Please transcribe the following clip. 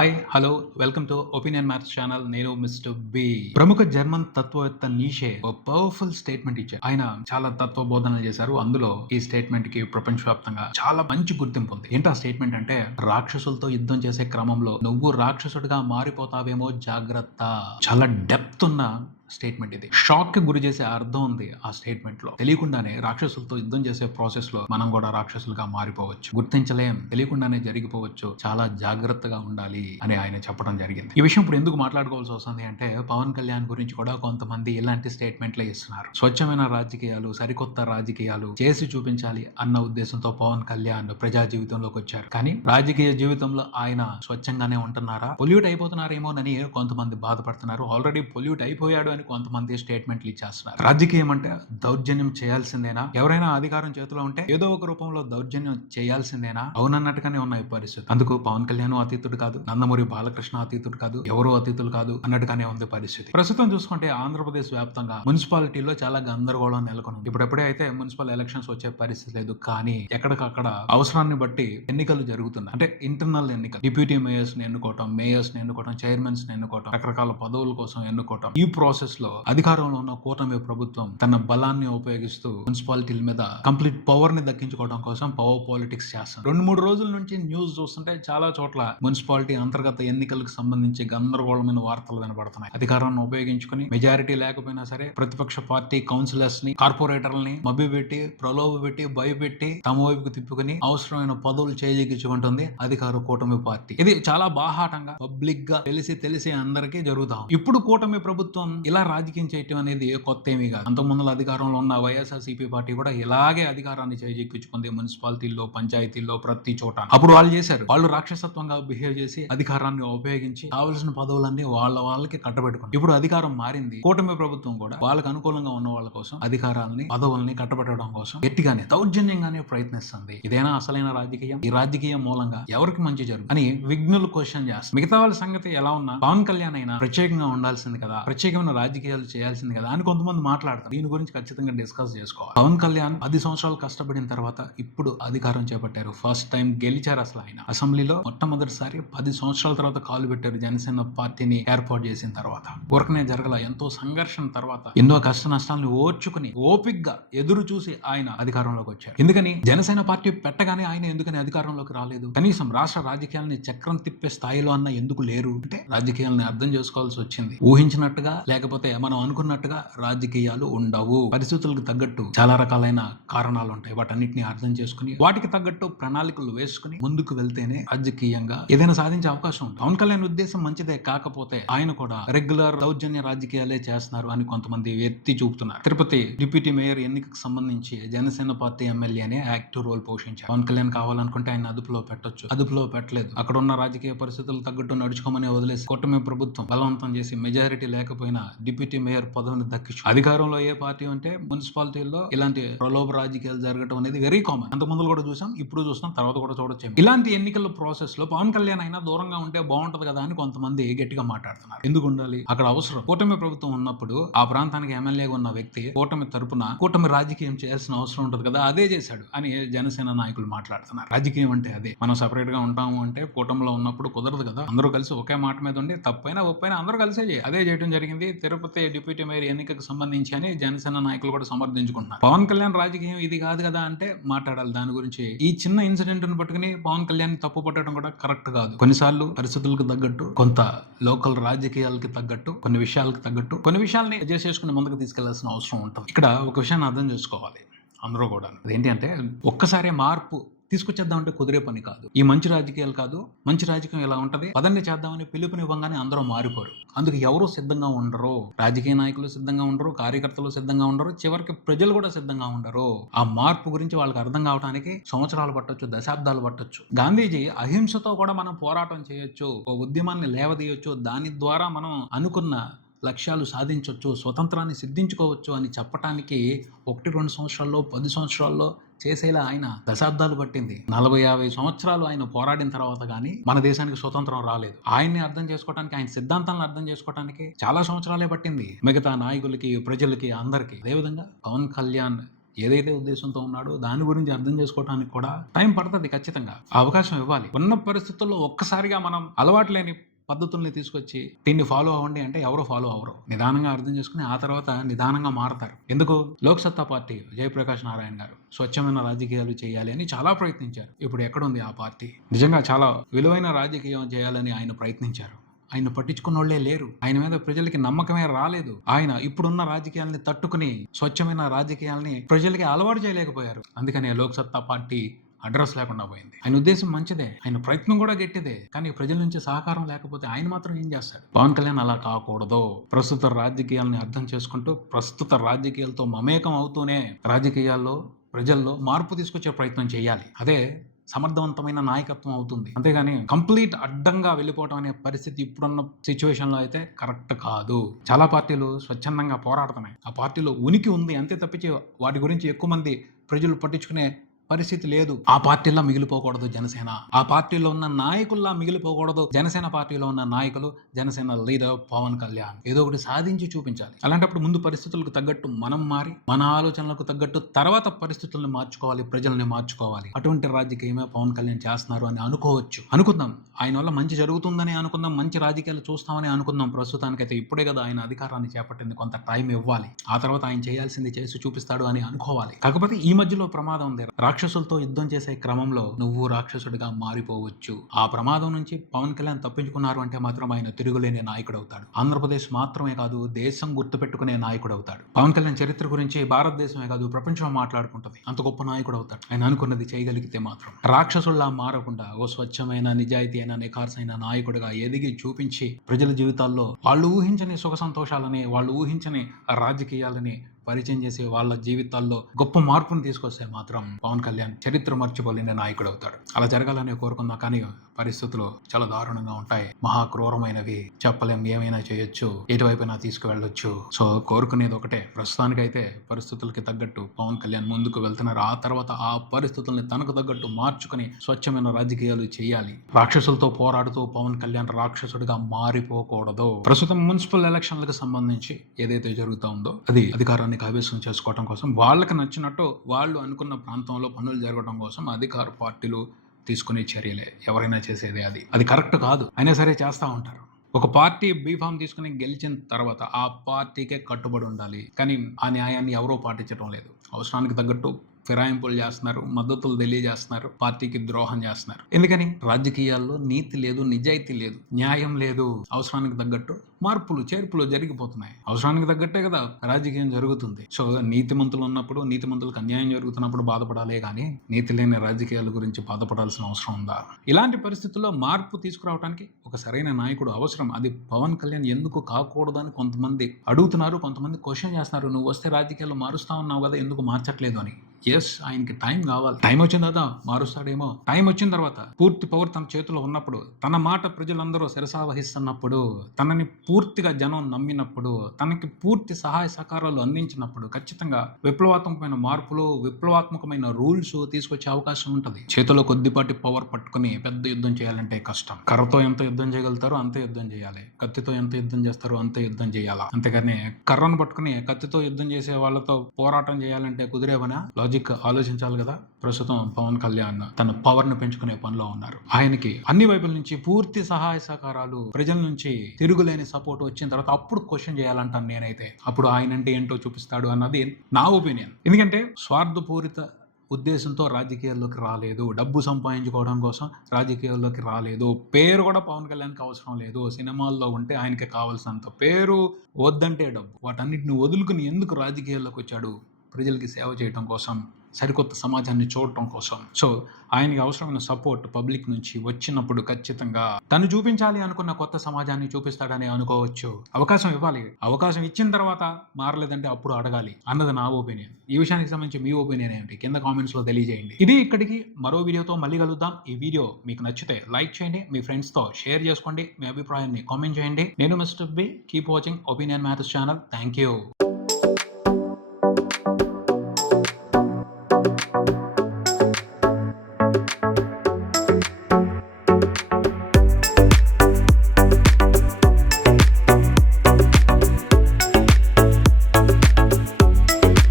Hi hello welcome to opinion maths channel నేను mister B ప్రముఖ German తత్వవేత్త Nietzsche ఒక పవర్ఫుల్ స్టేట్మెంట్ ఇచ్చారు ఆయన చాలా తత్వ బోధనలు చేశారు. అందులో ఈ స్టేట్మెంట్కి ప్రపంచవ్యాప్తంగా చాలా మంచి గుర్తింపు ఉంది. ఏంటి ఆ స్టేట్మెంట్ అంటే రాక్షసులతో యుద్ధం చేసే క్రమంలో నువ్వు రాక్షసుడిగా మారిపోతావేమో జాగ్రత్త. చాలా డెప్త్ ఉన్న స్టేట్మెంట్ ఇది. షాక్కి గురి చేసే అర్థం ఉంది ఆ స్టేట్మెంట్లో తెలియకుండానే రాక్షసులతో యుద్ధం చేసే ప్రాసెస్లో మనం కూడా రాక్షసులుగా మారిపోవచ్చు. గుర్తించలేం. తెలియకుండానే జరిగిపోవచ్చు. చాలా జాగ్రత్తగా ఉండాలి అని ఆయన చెప్పడం జరిగింది. ఈ విషయం ఇప్పుడు ఎందుకు మాట్లాడుకోవాల్సి వస్తుంది అంటే పవన్ కళ్యాణ్ గురించి కూడా కొంతమంది ఇలాంటి స్టేట్మెంట్లే ఇస్తున్నారు. స్వచ్ఛమైన రాజకీయాలు సరికొత్త రాజకీయాలు చేసి చూపించాలి అన్న ఉద్దేశంతో పవన్ కళ్యాణ్ ప్రజా జీవితంలోకి వచ్చారు. కానీ రాజకీయ జీవితంలో ఆయన స్వచ్ఛంగానే ఉంటున్నారా? పొల్యూట్ అయిపోతున్నారేమోనని కొంతమంది బాధపడుతున్నారు. ఆల్రెడీ పొల్యూట్ అయిపోయాడు అని కొంతమంది స్టేట్మెంట్లు ఇచ్చేస్తున్నారు. రాజకీయం అంటే దౌర్జన్యం చేయాల్సిందేనా? ఎవరైనా అధికారం చేతిలో ఉంటే ఏదో ఒక రూపంలో దౌర్జన్యం చేయాల్సిందేనా? అవునన్నట్టుగానే ఉన్నాయి పరిస్థితి. అందుకు పవన్ కళ్యాణ్ అతీతుడు కాదు నందమూరి బాలకృష్ణ అతీతుడు కాదు ఎవరు అతీతులు కాదు అన్నట్టుగానే ఉంది పరిస్థితి. ప్రస్తుతం చూసుకుంటే ఆంధ్రప్రదేశ్ వ్యాప్తంగా మున్సిపాలిటీలో చాలా గందరగోళం నెలకొనుంది. ఇప్పుడెప్పుడే అయితే మున్సిపల్ ఎలక్షన్స్ వచ్చే పరిస్థితి లేదు కానీ ఎక్కడికక్కడ అవసరాన్ని బట్టి ఎన్నికలు జరుగుతున్నాయి. అంటే ఇంటర్నల్ ఎన్నికలు. డిప్యూటీ మేయర్స్ని ఎన్నుకోవటం మేయర్స్ని ఎన్నుకోవటం చైర్మన్స్ని ఎన్నుకోవటం రకరకాల పదవుల కోసం ఎన్నుకోవటం. ఈ ప్రాసెస్ లో అధికారంలో ఉన్న కూటమి ప్రభుత్వం తన బలాన్ని ఉపయోగిస్తూ మున్సిపాలిటీల మీద కంప్లీట్ పవర్ని దక్కించుకోవడం కోసం పవర్ పాలిటిక్స్ చేస్తారు రెండు మూడు రోజుల నుంచి న్యూస్ చూస్తుంటే చాలా చోట్ల మున్సిపాలిటీ అంతర్గత ఎన్నికలకు సంబంధించి గందరగోళమైన వార్తలు వినబడుతున్నాయి. అధికారాన్ని ఉపయోగించుకుని మెజారిటీ లేకపోయినా సరే ప్రతిపక్ష పార్టీ కౌన్సిలర్స్ని కార్పొరేటర్లని మభ్యపెట్టి ప్రలోభ పెట్టి భయపెట్టి తమ వైపుకు తిప్పుకుని అవసరమైన పదవులు చేజిక్కించుకుంటుంది అధికార కూటమి పార్టీ. ఇది చాలా బాహాటంగా పబ్లిక్గా తెలిసి తెలిసి అందరికీ జరుగుతాం ఇప్పుడు కూటమి ప్రభుత్వం ఇలా రాజకీయం చేయటం అనేది కొత్త ఏమీ కాదు. అంతకుముందు అధికారంలో ఉన్న వైఎస్ఆర్సీపీ పార్టీ కూడా ఇలాగే అధికారాన్ని చేజెక్కించుకుంది మున్సిపాలిటీల్లో పంచాయతీల్లో ప్రతి చోట. అప్పుడు వాళ్ళు చేశారు. వాళ్ళు రాక్షసత్వంగా బిహేవ్ చేసి అధికారాన్ని ఉపయోగించి కావలసిన పదవులన్నీ వాళ్ళ వాళ్ళకి కట్టబెట్టుకుంది ఇప్పుడు అధికారం మారింది. కూటమి ప్రభుత్వం కూడా వాళ్ళకి అనుకూలంగా ఉన్న వాళ్ళ కోసం అధికారాలని పదవుల్ని కట్టబెట్టడం కోసం గట్టిగానే దౌర్జన్యంగానే ప్రయత్నిస్తుంది. ఇదేనా అసలైన రాజకీయం? ఈ రాజకీయం మూలంగా ఎవరికి మంచి జరుగు? అని విఘ్నులు క్వశ్చన్ చేస్తారు మిగతా వాళ్ళ సంగతి ఎలా ఉన్నా పవన్ కళ్యాణ్ అయినా ప్రత్యేకంగా ఉండాల్సింది కదా. ప్రత్యేకమైన రాజకీయాలు చేయాల్సింది కదా అని కొంతమంది మాట్లాడతారు. దీని గురించి ఖచ్చితంగా డిస్కస్ చేసుకోవాలి. పవన్ కళ్యాణ్ పది సంవత్సరాలు కష్టపడిన తర్వాత ఇప్పుడు అధికారం చేపట్టారు. ఫస్ట్ టైం గెలిచారు అసలు ఆయన. అసెంబ్లీలో మొట్టమొదటిసారి పది సంవత్సరాల తర్వాత కాలు పెట్టారు జనసేన పార్టీని ఏర్పాటు చేసిన తర్వాత. ఊరకనే జరగల ఎంతో సంఘర్షణ తర్వాత ఎన్నో కష్ట నష్టాలను ఓర్చుకుని ఓపిక్గా ఎదురు చూసి ఆయన అధికారంలోకి వచ్చారు. ఎందుకని? జనసేన పార్టీ పెట్టగానే ఆయన ఎందుకని అధికారంలోకి రాలేదు? కనీసం రాష్ట్ర రాజకీయాలని చక్రం తిప్పే స్థాయిలో అన్న ఎందుకు లేరు? అంటే రాజకీయాలని అర్థం చేసుకోవాల్సి వచ్చింది. ఊహించినట్టుగా లేకపోతే మనం అనుకున్నట్టుగా రాజకీయాలు ఉండవు. పరిస్థితులకు తగ్గట్టు చాలా రకాలైన కారణాలు ఉంటాయి. వాటన్నిటిని అర్థం చేసుకుని వాటికి తగ్గట్టు ప్రణాళికలు వేసుకుని ముందుకు వెళ్తేనే రాజకీయంగా ఏదైనా సాధించే అవకాశం ఉంది పవన్ కళ్యాణ్ ఉద్దేశం మంచిదే కాకపోతే ఆయన కూడా రెగ్యులర్ దౌర్జన్య రాజకీయాలే చేస్తున్నారు అని కొంతమంది ఎత్తి చూపుతున్నారు. తిరుపతి డిప్యూటీ మేయర్ ఎన్నికకు సంబంధించి జనసేన పార్టీ ఎమ్మెల్యేనే యాక్టివ్ రోల్ పోషించారు. పవన్ కళ్యాణ్ కావాలనుకుంటే ఆయన అదుపులో పెట్టొచ్చు. అదుపులో పెట్టలేదు. అక్కడ ఉన్న రాజకీయ పరిస్థితులు తగ్గట్టు నడుచుకోమని వదిలేసి కూటమి ప్రభుత్వం బలవంతం చేసి మెజారిటీ లేకపోయినా డిప్యూటీ మేయర్ పదవిని దక్కించు అధికారంలో ఏ పార్టీ ఉంటే మున్సిపాలిటీల్లో ఇలాంటి ప్రలోభ రాజకీయాలు జరగడం అనేది వెరీ కామన్ అంత ముందు కూడా చూసాం ఇప్పుడు చూస్తాం తర్వాత కూడా చూడొచ్చు ఇలాంటి ఎన్నికల ప్రాసెస్లో పవన్ కళ్యాణ్ అయినా దూరంగా ఉంటే బాగుంటది కదా అని కొంతమంది గట్టిగా మాట్లాడుతున్నారు. ఎందుకు ఉండాలి? అక్కడ అవసరం. కూటమి ప్రభుత్వం ఉన్నప్పుడు ఆ ప్రాంతానికి ఎమ్మెల్యేగా ఉన్న వ్యక్తి కూటమి తరపున కూటమి రాజకీయం చేయాల్సిన అవసరం ఉంటుంది కదా అదే చేశాడు అని జనసేన నాయకులు మాట్లాడుతున్నారు. రాజకీయం అంటే అదే. మనం సపరేట్గా ఉంటాము అంటే కూటమిలో ఉన్నప్పుడు కుదరదు కదా. అందరూ కలిసి ఒకే మాట మీద ఉండి తప్పైనా ఒప్పైనా అందరూ కలిసే చేయాలి. అదే చేయడం జరిగింది తిరుపతి డిప్యూటీ మేయర్ ఎన్నికకు సంబంధించి అని జనసేన నాయకులు కూడా సమర్థించుకుంటున్నారు. పవన్ కళ్యాణ్ రాజకీయం ఇది కాదు కదా అంటే మాట్లాడాలి. దాని గురించి ఈ చిన్న ఇన్సిడెంట్ను పట్టుకుని పవన్ కళ్యాణ్ తప్పు పట్టడం కూడా కరెక్ట్ కాదు. కొన్నిసార్లు పరిస్థితులకు తగ్గట్టు కొంత లోకల్ రాజకీయాలకి తగ్గట్టు కొన్ని విషయాలకు తగ్గట్టు కొన్ని విషయాల్ని అడ్జస్ట్ చేసుకుని ముందుకు తీసుకెళ్ళాల్సిన అవసరం ఉంటుంది. ఇక్కడ ఒక విషయాన్ని అర్థం చేసుకోవాలి. అందరూ కూడా అదేంటి అంటే ఒక్కసారే మార్పు తీసుకొచ్చేద్దామంటే కుదిరే పని కాదు. ఈ మంచి రాజకీయాలు కాదు మంచి రాజకీయం ఎలా ఉంటది? పదండి చేద్దామని పిలుపునివ్వగానే అందరూ మారిపోరు. అందుకు ఎవరు సిద్ధంగా ఉండరు. రాజకీయ నాయకులు సిద్ధంగా ఉండరు కార్యకర్తలు సిద్ధంగా ఉండరు చివరికి ప్రజలు కూడా సిద్ధంగా ఉండరు. ఆ మార్పు గురించి వాళ్ళకి అర్థం కావడానికి సంవత్సరాలు పట్టొచ్చు దశాబ్దాలు పట్టొచ్చు. గాంధీజీ అహింసతో కూడా మనం పోరాటం చేయొచ్చు ఒక ఉద్యమాన్ని లేవదీయొచ్చు. దాని ద్వారా మనం అనుకున్న లక్ష్యాలు సాధించవచ్చు స్వతంత్రాన్ని సిద్ధించుకోవచ్చు అని చెప్పటానికి ఒకటి రెండు సంవత్సరాల్లో పది సంవత్సరాల్లో చేసేలా ఆయన దశాబ్దాలు పట్టింది. నలభై యాభై సంవత్సరాలు ఆయన పోరాడిన తర్వాత కానీ మన దేశానికి స్వతంత్రం రాలేదు. ఆయన్ని అర్థం చేసుకోవడానికి ఆయన సిద్ధాంతాలను అర్థం చేసుకోవడానికి చాలా సంవత్సరాలే పట్టింది. మిగతా నాయకులకి ప్రజలకి అందరికీ. అదేవిధంగా పవన్ కళ్యాణ్ ఏదైతే ఉద్దేశంతో ఉన్నాడో దాని గురించి అర్థం చేసుకోవడానికి కూడా టైం పడుతుంది ఖచ్చితంగా. అవకాశం ఇవ్వాలి. ఉన్న పరిస్థితుల్లో ఒక్కసారిగా మనం అలవాటు లేని పద్ధతుల్ని తీసుకొచ్చి దీన్ని ఫాలో అవ్వండి అంటే ఎవరు ఫాలో అవ్వరు. నిదానంగా అర్థం చేసుకుని ఆ తర్వాత నిదానంగా మారతారు. ఎందుకు? లోక్సత్తా పార్టీ జయప్రకాష్ నారాయణ గారు స్వచ్ఛమైన రాజకీయాలు చేయాలి అని చాలా ప్రయత్నించారు. ఇప్పుడు ఎక్కడుంది ఆ పార్టీ? నిజంగా చాలా విలువైన రాజకీయం చేయాలని ఆయన ప్రయత్నించారు. ఆయన పట్టించుకున్న వాళ్ళే లేరు. ఆయన మీద ప్రజలకి నమ్మకమే రాలేదు. ఆయన ఇప్పుడున్న రాజకీయాల్ని తట్టుకుని స్వచ్ఛమైన రాజకీయాల్ని ప్రజలకి అలవాటు చేయలేకపోయారు. అందుకనే లోక్సత్తా పార్టీ అడ్రస్ లేకుండా పోయింది. ఆయన ఉద్దేశం మంచిదే. ఆయన ప్రయత్నం కూడా గట్టిదే. కానీ ప్రజల నుంచి సహకారం లేకపోతే ఆయన మాత్రం ఏం చేస్తాడు? పవన్ కళ్యాణ్ అలా కాకూడదు. ప్రస్తుత రాజకీయాల్ని అర్థం చేసుకుంటూ ప్రస్తుత రాజకీయాలతో మమేకం అవుతూనే రాజకీయాల్లో ప్రజల్లో మార్పు తీసుకొచ్చే ప్రయత్నం చేయాలి. అదే సమర్థవంతమైన నాయకత్వం అవుతుంది. అంతేగాని కంప్లీట్ అడ్డంగా వెళ్ళిపోవడం అనే పరిస్థితి ఇప్పుడున్న సిచ్యువేషన్లో అయితే కరెక్ట్ కాదు. చాలా పార్టీలు స్వచ్ఛందంగా పోరాడుతున్నాయి. ఆ పార్టీలో ఉనికి ఉంది. అంతే తప్పించి వాటి గురించి ఎక్కువ మంది ప్రజలు పట్టించుకునే పరిస్థితి లేదు. ఆ పార్టీలో మిగిలిపోకూడదు జనసేన. ఆ పార్టీలో ఉన్న నాయకుల్లా మిగిలిపోకూడదు జనసేన పార్టీలో ఉన్న నాయకులు జనసేన లీడర్ పవన్ కళ్యాణ్. ఏదో ఒకటి సాధించి చూపించాలి. అలాంటప్పుడు ముందు పరిస్థితులకు తగ్గట్టు మనం మారి మన ఆలోచనలకు తగ్గట్టు తర్వాత పరిస్థితులను మార్చుకోవాలి ప్రజల్ని మార్చుకోవాలి. అటువంటి రాజకీయమే పవన్ కళ్యాణ్ చేస్తున్నారు అని అనుకోవచ్చు. అనుకుందాం. ఆయన వల్ల మంచి జరుగుతుందని అనుకుందాం. మంచి రాజకీయాలు చూస్తామని అనుకుందాం. ప్రస్తుతానికైతే ఇప్పుడే కదా ఆయన అధికారాన్ని చేపట్టింది. కొంత టైం ఇవ్వాలి. ఆ తర్వాత ఆయన చేయాల్సింది చేసి చూపిస్తాడు అని అనుకోవాలి. కాకపోతే ఈ మధ్యలో ప్రమాదం ఉంది. రాక్షసులతో యుద్ధం చేసే క్రమంలో నువ్వు రాక్షసుడిగా మారిపోవచ్చు. ఆ ప్రమాదం నుంచి పవన్ కళ్యాణ్ తప్పించుకున్నారు అంటే మాత్రం ఆయన తిరుగులేని నాయకుడు అవుతాడు ఆంధ్రప్రదేశ్ మాత్రమే కాదు దేశం గుర్తుపెట్టుకునే నాయకుడు అవుతాడు పవన్ కళ్యాణ్ చరిత్ర గురించి భారతదేశమే కాదు ప్రపంచం మాట్లాడుకుంటుంది. అంత గొప్ప నాయకుడు అవుతాడు ఆయన అనుకున్నది చేయగలిగితే మాత్రం. రాక్షసుల్లా మారకుండా ఓ స్వచ్ఛమైన నిజాయితీ అయిన నిఖార్సైన నాయకుడిగా ఎదిగి చూపించి ప్రజల జీవితాల్లో వాళ్ళు ఊహించని సుఖ సంతోషాలని వాళ్ళు ఊహించని రాజకీయాలని పరిచయం చేసి వాళ్ళ జీవితాల్లో గొప్ప మార్పును తీసుకొస్తే మాత్రం పవన్ కళ్యాణ్ చరిత్ర మర్చిపోలేని నాయకుడు అవుతాడు. అలా జరగాలని కోరుకుందాం కానీ పరిస్థితులు చాలా దారుణంగా ఉంటాయి. మహా క్రూరమైనవి. చెప్పలేం ఏమైనా చేయొచ్చు. ఎటువైపునా తీసుకువెళ్ళొచ్చు. సో కోరుకునేది ఒకటే. ప్రస్తుతానికైతే పరిస్థితులకి తగ్గట్టు పవన్ కళ్యాణ్ ముందుకు వెళ్తున్నారు. ఆ తర్వాత ఆ పరిస్థితుల్ని తనకు తగ్గట్టు మార్చుకుని స్వచ్ఛమైన రాజకీయాలు చేయాలి. రాక్షసులతో పోరాడుతూ పవన్ కళ్యాణ్ రాక్షసుడిగా మారిపోకూడదు. ప్రస్తుతం మున్సిపల్ ఎలక్షన్లకు సంబంధించి ఏదైతే జరుగుతూ ఉందో అది అధికారాన్ని కైవసం చేసుకోవడం కోసం వాళ్ళకి నచ్చినట్టు వాళ్ళు అనుకున్న ప్రాంతంలో పనులు జరగడం కోసం అధికార పార్టీలు తీసుకునే చర్యలే. ఎవరైనా చేసేదే అది. అది కరెక్ట్ కాదు. అయినా సరే చేస్తూ ఉంటారు. ఒక పార్టీ బీఫామ్ తీసుకుని గెలిచిన తర్వాత ఆ పార్టీకే కట్టుబడి ఉండాలి. కానీ ఆ న్యాయాన్ని ఎవరో పాటించడం లేదు. అవసరానికి తగ్గట్టు ఫిరాయింపులు చేస్తున్నారు మద్దతులు తెలియజేస్తున్నారు పార్టీకి ద్రోహం చేస్తున్నారు. ఎందుకని? రాజకీయాల్లో నీతి లేదు నిజాయితీ లేదు న్యాయం లేదు. అవసరానికి తగ్గట్టు మార్పులు చేర్పులు జరిగిపోతున్నాయి. అవసరానికి తగ్గట్టే కదా రాజకీయం జరుగుతుంది. సో నీతిమంతులు ఉన్నప్పుడు నీతిమంతులకు అన్యాయం జరుగుతున్నప్పుడు బాధపడాలే కానీ నీతి లేని రాజకీయాల గురించి బాధపడాల్సిన అవసరం ఉందా? ఇలాంటి పరిస్థితుల్లో మార్పు తీసుకురావడానికి ఒక సరైన నాయకుడు అవసరం. అది పవన్ కళ్యాణ్ ఎందుకు కాకూడదని కొంతమంది అడుగుతున్నారు కొంతమంది క్వశ్చన్ చేస్తున్నారు. నువ్వు వస్తే రాజకీయాలు మారుస్తా ఉన్నావు కదా ఎందుకు మార్చట్లేదు అని. ఎస్ ఆయనకి టైం కావాలి. టైం వచ్చిన తర్వాత మారుస్తాడేమో. టైం వచ్చిన తర్వాత పూర్తి పవర్ తన చేతిలో ఉన్నప్పుడు తన మాట ప్రజలందరూ శిరసావహిస్తున్నప్పుడు తనని పూర్తిగా జనం నమ్మినప్పుడు తనకి పూర్తి సహాయ సహకారాలు అందించినప్పుడు ఖచ్చితంగా విప్లవాత్మకమైన మార్పులు విప్లవాత్మకమైన రూల్స్ తీసుకొచ్చే అవకాశం ఉంటుంది. చేతిలో కొద్దిపాటి పవర్ పట్టుకుని పెద్ద యుద్ధం చేయాలంటే కష్టం. కర్రతో ఎంత యుద్ధం చేయగలుగుతారో అంతే యుద్ధం చేయాలి. కత్తితో ఎంత యుద్ధం చేస్తారో అంతే యుద్ధం చేయాలా? అంతేగాని కర్రను పట్టుకుని కత్తితో యుద్ధం చేసే వాళ్ళతో పోరాటం చేయాలంటే కుదిరేవనా? లాజిక్ ఆలోచించాలి కదా. ప్రస్తుతం పవన్ కళ్యాణ్ తన పవర్ను పెంచుకునే పనిలో ఉన్నారు. ఆయనకి అన్ని వైపుల నుంచి పూర్తి సహాయ సహకారాలు ప్రజల నుంచి తిరుగులేని సపోర్ట్ వచ్చిన తర్వాత అప్పుడు క్వశ్చన్ చేయాలంటాను నేనైతే. అప్పుడు ఆయన అంటే ఏంటో చూపిస్తాడు అన్నది నా ఒపీనియన్. ఎందుకంటే స్వార్థపూరిత ఉద్దేశంతో రాజకీయాల్లోకి రాలేదు. డబ్బు సంపాదించుకోవడం కోసం రాజకీయాల్లోకి రాలేదు. పేరు కూడా పవన్ కళ్యాణ్కి అవసరం లేదు. సినిమాల్లో ఉంటే ఆయనకి కావాల్సినంత పేరు వద్దంటే డబ్బు. వాటన్నిటిని వదులుకుని ఎందుకు రాజకీయాల్లోకి వచ్చాడు? ప్రజలకి సేవ చేయడం కోసం. సరికొత్త సమాజాన్ని చూడటం కోసం. సో ఆయనకి అవసరమైన సపోర్ట్ పబ్లిక్ నుంచి వచ్చినప్పుడు ఖచ్చితంగా తను చూపించాలి అనుకున్న కొత్త సమాజాన్ని చూపిస్తాడని అనుకోవచ్చు. అవకాశం ఇవ్వాలి. అవకాశం ఇచ్చిన తర్వాత మారలేదంటే అప్పుడు అడగాలి. అన్నది నా ఒపీనియన్. ఈ విషయానికి సంబంధించి మీ ఒపీనియన్ ఏంటి? కింద కామెంట్స్లో తెలియజేయండి. ఇది ఇక్కడికి మరో వీడియోతో మళ్ళీ కలుద్దాం. ఈ వీడియో మీకు నచ్చితే లైక్ చేయండి. మీ ఫ్రెండ్స్తో షేర్ చేసుకోండి. మీ అభిప్రాయాన్ని కామెంట్ చేయండి. నేను mister B. Keep watching. Opinion maths channel. Thank you.